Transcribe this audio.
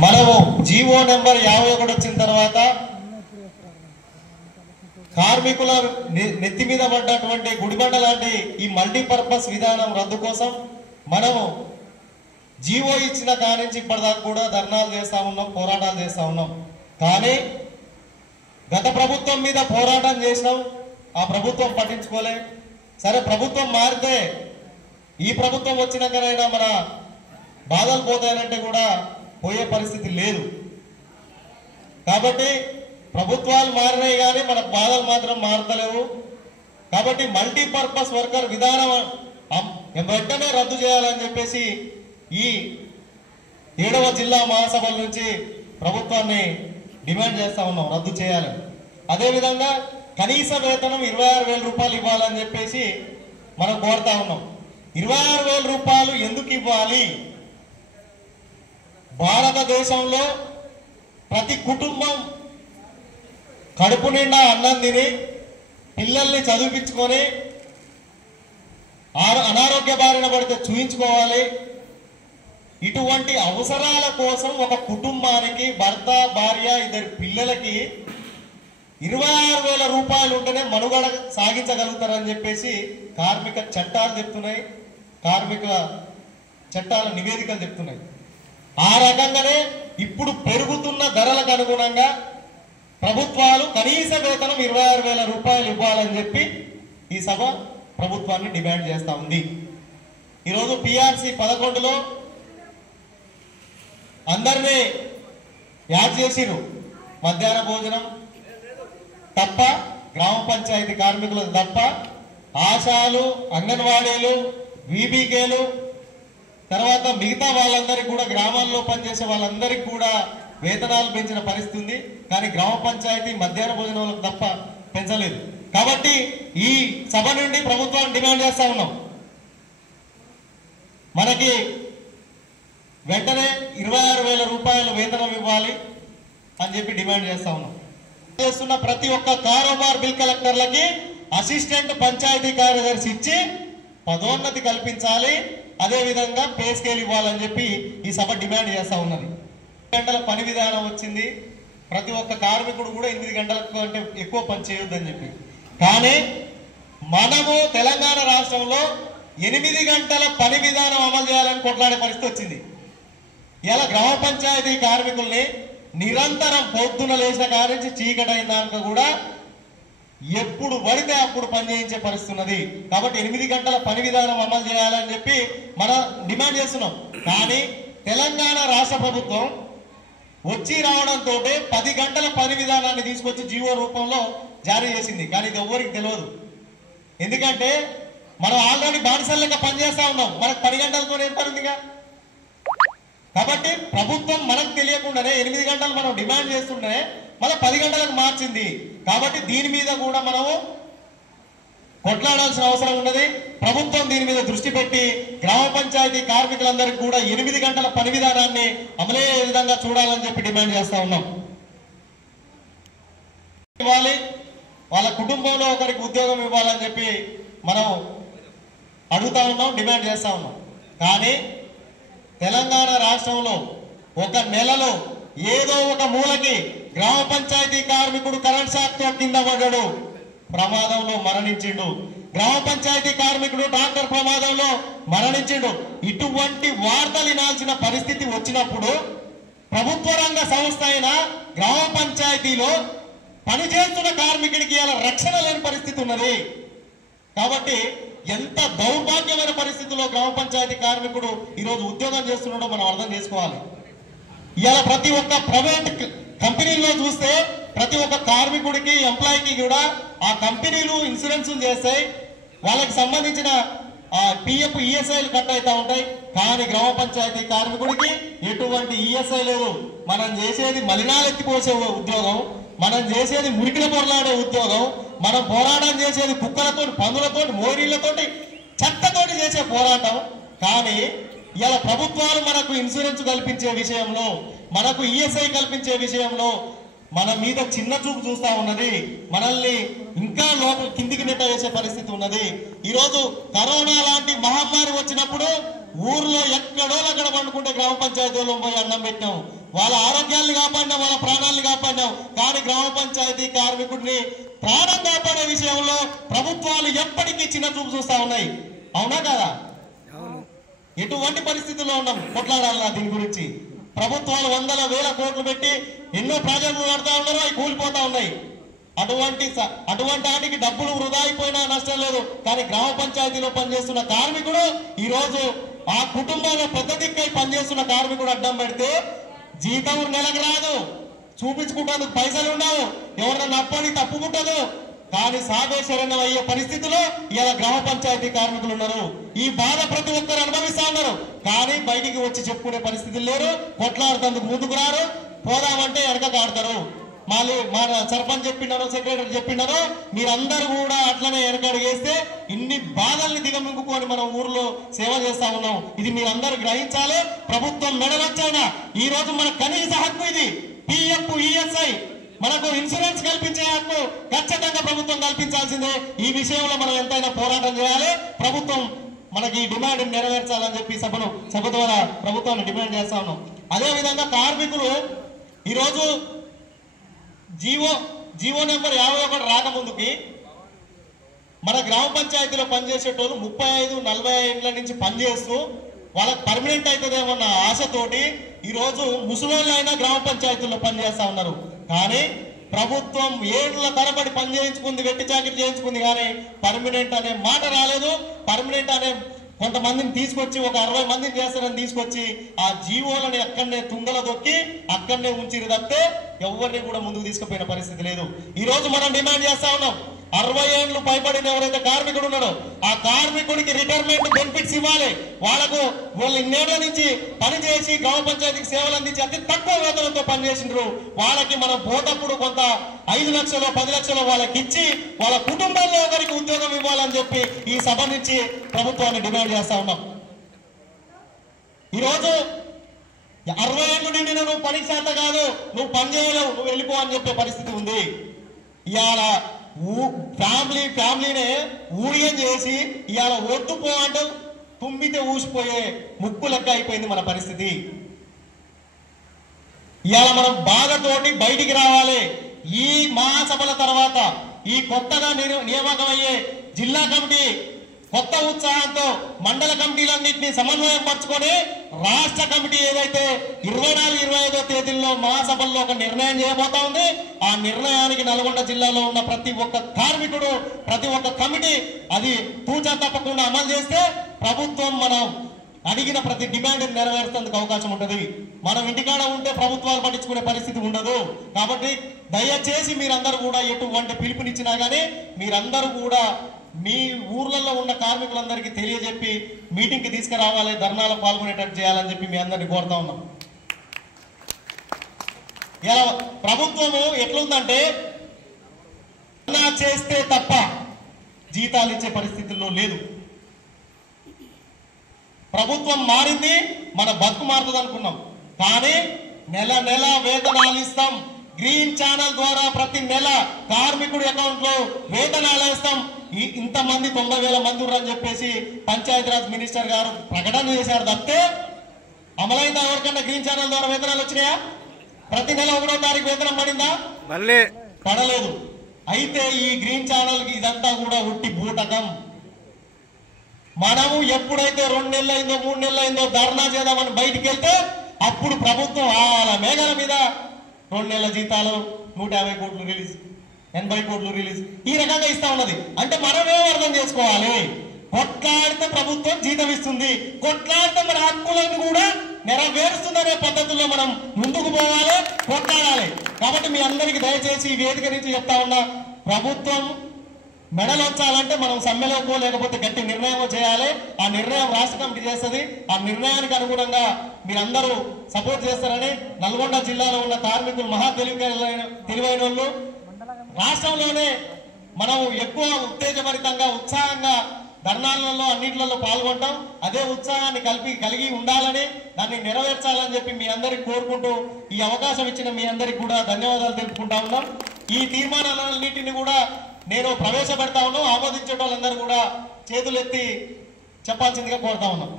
మనము GO number 51 వచ్చిన తర్వాత కార్మికుల నెత్తి మీద పడ్డటువంటి గుడిబండ లాంటి ఈ మల్టీపర్పస్ విధానం రద్దు కోసం మనము జీవో ఇచ్చిన కానించి ఇప్పటిదాకా కూడా ధర్నాలు చేస్తా ఉన్నాం, పోరాటాలు చేస్తా ఉన్నాం. కానీ గత ప్రభుత్వం మీద పోరాటం చేసినాం, ఆ ప్రభుత్వం పట్టించుకోలే. సరే ప్రభుత్వం మారితే ఈ ప్రభుత్వం వచ్చినాకనైనా మన బాధలు పోతాయనంటే కూడా పోయే పరిస్థితి లేదు. కాబట్టి ప్రభుత్వాలు మారినాయి కానీ మన బాధలు మాత్రం మారతలేవు. కాబట్టి మల్టీపర్పస్ వర్కర్ విధానం వెంటనే రద్దు చేయాలని చెప్పేసి ఈ 7వ జిల్లా మహాసభల నుంచి ప్రభుత్వాన్ని డిమాండ్ చేస్తా ఉన్నాం, రద్దు చేయాలని. అదేవిధంగా కనీస వేతనం 26,000 రూపాయలు ఇవ్వాలని చెప్పేసి మనం కోరుతా ఉన్నాం. 26,000 రూపాయలు ఎందుకు ఇవ్వాలి? భారతదేశంలో ప్రతి కుటుంబం కడుపు నిండా అన్నం తిని పిల్లల్ని చదివించుకొని అనారోగ్య బారిన పడితే చూయించుకోవాలి. ఇటువంటి అవసరాల కోసం ఒక కుటుంబానికి భర్త, భార్య, 2 పిల్లలకి 26,000 రూపాయలు ఉంటేనే మనుగడ సాగించగలుగుతారని చెప్పేసి కార్మిక చట్టాలు చెప్తున్నాయి, కార్మిక చట్టాల నివేదికలు చెప్తున్నాయి. ఆ రకంగానే ఇప్పుడు పెరుగుతున్న ధరలకు అనుగుణంగా ప్రభుత్వాలు కనీస వేతనం 26,000 రూపాయలు ఇవ్వాలని చెప్పి ఈ సభ ప్రభుత్వాన్ని డిమాండ్ చేస్తా ఉంది. ఈరోజు PRC 11లో అందరినీ యాడ్ చేసిరు. మధ్యాహ్న భోజనం తప్ప, గ్రామ పంచాయతీ కార్మికులకు తప్ప, ఆశాలు, అంగన్వాడీలు, VBKలు, తర్వాత మిగతా వాళ్ళందరికీ కూడా, గ్రామాల్లో పనిచేసే వాళ్ళందరికీ కూడా వేతనాలు పెంచిన పరిస్థితి ఉంది. కానీ గ్రామ పంచాయతీ మధ్యాహ్న భోజనాలకు తప్ప పెంచలేదు. కాబట్టి ఈ సభ నుండి ప్రభుత్వాన్ని డిమాండ్ చేస్తా ఉన్నాం, మనకి వెంటనే 26,000 రూపాయలు వేతనం ఇవ్వాలి అని చెప్పి డిమాండ్ చేస్తా ఉన్నాం. చేస్తున్న ప్రతి ఒక్క కారోబార్ బిల్ కలెక్టర్లకి అసిస్టెంట్ పంచాయతీ కార్యదర్శి ఇచ్చి పదోన్నతి కల్పించాలి. అదేవిధంగా పే స్కేల్ ఇవ్వాలని చెప్పి ఈ సభ డిమాండ్ చేస్తా ఉన్నది. 8 గంటల పని విధానం వచ్చింది. ప్రతి ఒక్క కార్మికుడు కూడా 8 గంటల కంటే ఎక్కువ పని చేయొద్దని చెప్పి. కానీ మనము తెలంగాణ రాష్ట్రంలో 8 గంటల పని విధానం అమలు చేయాలని కొట్లాడే పరిస్థితి వచ్చింది. ఇలా గ్రామ పంచాయతీ కార్మికుల్ని నిరంతరం పొద్దున లేచిన కాడి నుంచి చీకటైన దాకా కూడా ఎప్పుడు పడితే అప్పుడు పని చేయించే పరిస్థితి ఉన్నది. కాబట్టి 8 గంటల పని విధానం అమలు చేయాలని చెప్పి మనం డిమాండ్ చేస్తున్నాం. కానీ తెలంగాణ రాష్ట్ర ప్రభుత్వం వచ్చి రావడంతో 10 గంటల పని విధానాన్ని తీసుకొచ్చి జీవో రూపంలో జారీ చేసింది. కానీ ఇది ఎవ్వరికి తెలియదు. ఎందుకంటే మనం ఆల్రెడీ బానిసలక పనిచేస్తా ఉన్నాం, మనకు 10 గంటలతో ఏం పని ఉందిగా. కాబట్టి ప్రభుత్వం మనకు తెలియకుండానే 8 గంటలు మనం డిమాండ్ చేస్తుండే మళ్ళీ 10 గంటలకు మార్చింది. కాబట్టి దీని మీద కూడా మనము కొట్లాడాల్సిన అవసరం ఉన్నది. ప్రభుత్వం దీని మీద దృష్టి పెట్టి గ్రామ పంచాయతీ కార్మికులందరికీ కూడా 8 గంటల పని విధానాన్ని అమలయ్యే విధంగా చూడాలని చెప్పి డిమాండ్ చేస్తా ఉన్నాం. ఇవ్వాలి, వాళ్ళ కుటుంబంలో ఒకరికి ఉద్యోగం ఇవ్వాలని చెప్పి మనం అడుగుతా ఉన్నాం, డిమాండ్ చేస్తా ఉన్నాం. కానీ తెలంగాణ రాష్ట్రంలో ఒక నెలలో ఏదో ఒక మూలకి గ్రామ పంచాయతీ కార్మికుడు కరెంట్ షాక్ తో కింద పడ్డాడు, ప్రమాదంలో మరణించిండు. గ్రామ పంచాయతీ కార్మికుడు ట్రాక్టర్ ప్రమాదంలో మరణించిండు. ఇటువంటి వార్తలు వినాల్సిన పరిస్థితి వచ్చినప్పుడు ప్రభుత్వ రంగ సంస్థ అయిన గ్రామ పంచాయతీలో పనిచేస్తున్న కార్మికుడికి ఇలా రక్షణ లేని పరిస్థితి ఉన్నది. కాబట్టి ఎంత దౌర్భాగ్యమైన పరిస్థితుల్లో గ్రామ పంచాయతీ కార్మికుడు ఈరోజు ఉద్యోగం చేస్తున్నాడో మనం అర్థం చేసుకోవాలి. ఇలా ప్రతి ఒక్క ప్రైవేట్ కంపెనీల్లో చూస్తే ప్రతి ఒక్క కార్మికుడికి, ఎంప్లాయీకి కూడా ఆ కంపెనీలు ఇన్సూరెన్సులు చేస్తాయి, వాళ్ళకి సంబంధించిన PF ESIలు కట్ అవుతా ఉంటాయి. కానీ గ్రామ పంచాయతీ కార్మికుడికి ఎటువంటి ESI లేదు. మనం చేసేది మలినాలెత్తిపోసే ఉద్యోగం, మనం చేసేది మురికిల పొరలాడే ఉద్యోగం, మనం పోరాటం చేసేది కుక్కలతో, పందులతో, మోరీలతోటి, చెత్తతోటి చేసే పోరాటం. కానీ ఇలా ప్రభుత్వాలు మనకు ఇన్సూరెన్స్ కల్పించే విషయంలో, మనకు ESI కల్పించే విషయంలో మన మీద చిన్న చూపు చూస్తా ఉన్నది. మనల్ని ఇంకా లోపల కిందికి నెట్ట వేసే పరిస్థితి ఉన్నది. ఈరోజు కరోనా లాంటి మహమ్మారి వచ్చినప్పుడు ఊర్లో ఎక్కడో అక్కడ పండుకుంటే గ్రామ పంచాయతీలో పోయి అన్నం పెట్టాం. వాళ్ళ ఆరోగ్యాన్ని కాపాడినాం, వాళ్ళ ప్రాణాలను కాపాడినాం. కానీ గ్రామ పంచాయతీ కార్మికుడిని ప్రాణం కాపాడే విషయంలో ప్రభుత్వాలు ఎప్పటికీ చిన్న చూపు చూస్తా ఉన్నాయి. అవునా కదా? ఎటువంటి పరిస్థితుల్లో ఉన్నాం, కొట్లాడాలన్నా దీని గురించి. ప్రభుత్వాలు వందల వేల కోట్లు పెట్టి ఎన్నో ప్రాజెక్టులు నడుతా ఉన్నారు, అవి కూలిపోతా ఉన్నాయి. అటువంటి వాటికి డబ్బులు వృధా అయిపోయినా నష్టం లేదు. కానీ గ్రామ పంచాయతీలో పనిచేస్తున్న కార్మికుడు ఈ రోజు ఆ కుటుంబంలో పెద్ద దిక్కై పనిచేస్తున్న కార్మికుడు అడ్డం పెడితే జీతం నెలకు రాదు, చూపించుకుంటేందుకు పైసలు ఉండవు, ఎవరైనా నప్పని తప్పుకుంటదు. కానీ సాగే శరణ్యం అయ్యే పరిస్థితిలో ఇలా గ్రామ పంచాయతీ కార్మికులు ఉన్నారు. ఈ బాధ ప్రతి ఒక్కరు అనుభవిస్తా ఉన్నారు. కానీ బయటికి వచ్చి చెప్పుకునే పరిస్థితులు లేరు, కొట్లాడుతందుకు ముందుకు రారు, పోదామంటే వెనక ఆడతారు. మళ్ళీ మా సర్పంచ్ చెప్పినారో, సెక్రటరీ చెప్పినారో, మీరందరూ కూడా అట్లనే వెనకడిగేస్తే ఇన్ని బాధల్ని దిగమింగుకొని మనం ఊర్లో సేవ చేస్తా ఉన్నాం. ఇది మీరందరూ గ్రహించాలి. ప్రభుత్వం మెడలొచ్చైనా ఈ రోజు మన కనీస హక్కు ఇది. పిఎఫ్, ఈఎస్ఐ, మనకు ఇన్సూరెన్స్ కల్పించే హక్కు ఖచ్చితంగా ప్రభుత్వం కల్పించాల్సిందే. ఈ విషయంలో మనం ఎంతైనా పోరాటం చేయాలి. ప్రభుత్వం మనకి ఈ డిమాండ్ నెరవేర్చాలని చెప్పి సభ ద్వారా ప్రభుత్వాన్ని డిమాండ్ చేస్తా ఉన్నాం. అదేవిధంగా కార్మికులు ఈరోజు జీవో నెంబర్ 51 రాకముందుకి మన గ్రామ పంచాయతీలో పనిచేసేటోళ్ళు 35-40 ఏళ్ళ నుంచి పనిచేస్తూ వాళ్ళకి పర్మనెంట్ అవుతుందేమన్న ఆశతోటి ఈరోజు ముసలోళ్ళు అయినా గ్రామ పంచాయతీల్లో పనిచేస్తా ఉన్నారు. కానీ ప్రభుత్వం ఏళ్ల తరబడి పని చేయించుకుంది, వెట్టి చాకిరి చేయించుకుంది, కానీ పర్మనెంట్ అనే మాట రాలేదు. పర్మనెంట్ అనే కొంతమందిని తీసుకొచ్చి ఒక 60 మందిని చేస్తారని తీసుకొచ్చి ఆ జీవోలని అక్కడనే తుంగల దొక్కి అక్కడనే ఉంచిరు తప్పితే ఎవరిని కూడా ముందుకు తీసుకుపోయిన పరిస్థితి లేదు. ఈ రోజు మనం డిమాండ్ చేస్తా ఉన్నాం, 60 ఏళ్ళు పైబడిన ఎవరైతే కార్మికుడు ఉన్నాడో ఆ కార్మికుడికి రిటైర్మెంట్ బెనిఫిట్స్ ఇవ్వాలి. వాళ్ళు ఇన్నేళ్ల నుంచి పనిచేసి గ్రామ పంచాయతీకి సేవలు అందించి అతి తక్కువ వేతనంతో పనిచేసిండ్రు. వాళ్ళకి మనం పోటప్పుడు కొంత 5 లక్షలు 10 లక్షలు వాళ్ళకి ఇచ్చి వాళ్ళ కుటుంబంలో ఒకరికి ఉద్యోగం ఇవ్వాలని చెప్పి ఈ సభ నుంచి ప్రభుత్వాన్ని డిమాండ్ చేస్తా ఉన్నాం. ఈరోజు 60 ఏళ్ళు నిండిన నువ్వు పనికి చేత కాదు, నువ్వు పని చేయలేవు, నువ్వు వెళ్ళిపో అని చెప్పే పరిస్థితి ఉంది. ఇవాళ ఫ్యామిలీనే ఊడియం చేసి ఇవాళ ఒట్టుపో అంటే తుమ్మితే ఊసిపోయే ముక్కు లెక్క అయిపోయింది మన పరిస్థితి. ఇవాళ మనం బాధతోటి బయటికి రావాలి. ఈ మహాసభల తర్వాత ఈ కొత్తగా నియామకమయ్యే జిల్లా కమిటీ కొత్త ఉత్సాహంతో మండల కమిటీలన్నింటినీ సమన్వయం పరుచుకొని రాష్ట్ర కమిటీ ఏదైతే 24-25 తేదీల్లో మహాసభల్లో ఒక నిర్ణయం చేయబోతా ఉంది. ఆ నిర్ణయానికి నల్గొండ జిల్లాలో ఉన్న ప్రతి ఒక్క కార్మికుడు, ప్రతి ఒక్క కమిటీ అది తూచా తప్పకుండా అమలు చేస్తే ప్రభుత్వం మనం అడిగిన ప్రతి డిమాండ్ నెరవేర్చేందుకు అవకాశం ఉంటుంది. మనం ఇంటికాడ ఉంటే ప్రభుత్వాలు పట్టించుకునే పరిస్థితి ఉండదు. కాబట్టి దయచేసి మీరందరూ కూడా ఎటువంటి పిలుపునిచ్చినా కానీ మీరందరూ కూడా మీ ఊర్లలో ఉన్న కార్మికులందరికీ తెలియజెప్పి మీటింగ్కి తీసుకురావాలి, ధర్నాలో పాల్గొనేటట్టు చేయాలని చెప్పి మీ అందరినీ కోరుతా ఉన్నాం. ఇలా ప్రభుత్వము ఎట్లుందంటే ధర్నా చేస్తే తప్ప జీతాలు ఇచ్చే పరిస్థితుల్లో లేదు. ప్రభుత్వం మారింది, మన బతుకు మారుతుంది అనుకున్నాం. కానీ నెల నెల వేతనాలు ఇస్తాం, గ్రీన్ ఛానల్ ద్వారా ప్రతి నెల కార్మికుడి అకౌంట్ లో వేతనాలు వేస్తాం. ఇంతమంది 90,000 మంది ఉన్నారని చెప్పేసి పంచాయతీరాజ్ మినిస్టర్ గారు ప్రకటన చేశారు తప్పితే అమలైందా? ఎవరికన్నా గ్రీన్ ఛానల్ ద్వారా వేతనాలు వచ్చినాయా? ప్రతి నెల 1వ తారీఖు వేతనం పడిందా? పడలేదు. అయితే ఈ గ్రీన్ ఛానల్ కి ఇదంతా కూడా ఉట్టి బూటకం. మనము ఎప్పుడైతే 2 నెలలు అయిందో 3 నెలలు అయిందో ధర్నా చేద్దామని బయటికి వెళ్తే అప్పుడు ప్రభుత్వం ఆ మేఘాల మీద 2 నెలల జీతాలు 150 కోట్లు రిలీజ్, 80 కోట్లు రిలీజ్, ఈ రకంగా ఇస్తా ఉన్నది. అంటే మనమేం అర్థం చేసుకోవాలి? కొట్లాడితే ప్రభుత్వం జీతం ఇస్తుంది, కొట్లాడితే మన హక్కులను కూడా నెరవేరుస్తుందనే పద్ధతుల్లో మనం ముందుకు పోవాలి, కొట్లాడాలి. కాబట్టి మీ అందరికీ దయచేసి ఈ వేదిక నుంచి చెప్తా ఉన్నా, ప్రభుత్వం మెడలు వచ్చాలంటే మనం సమ్మెలోకో లేకపోతే గట్టి నిర్ణయం చేయాలి. ఆ నిర్ణయం రాష్ట్ర కమిటీ చేస్తుంది. ఆ నిర్ణయానికి అనుగుణంగా మీరందరూ సపోర్ట్ చేస్తారని నల్గొండ జిల్లాలో ఉన్న కార్మికులు మహా తెలివైన వాళ్ళు, రాష్ట్రంలోనే మనం ఎక్కువ ఉత్తేజభరితంగా ఉత్సాహంగా ధర్నాలలో అన్నింటిలో పాల్గొంటాం. అదే ఉత్సాహాన్ని కలిగి ఉండాలని, దాన్ని నెరవేర్చాలని చెప్పి మీ అందరికి కోరుకుంటూ ఈ అవకాశం ఇచ్చిన మీ అందరికి కూడా ధన్యవాదాలు తెలుపుకుంటా ఉన్నాం. ఈ తీర్మానాలన్నింటినీ కూడా నేను ప్రవేశపెడతా ఉన్నాం. ఆమోదించే వాళ్ళందరూ కూడా చేతులెత్తి చెప్పాల్సిందిగా కోరుతా ఉన్నాం.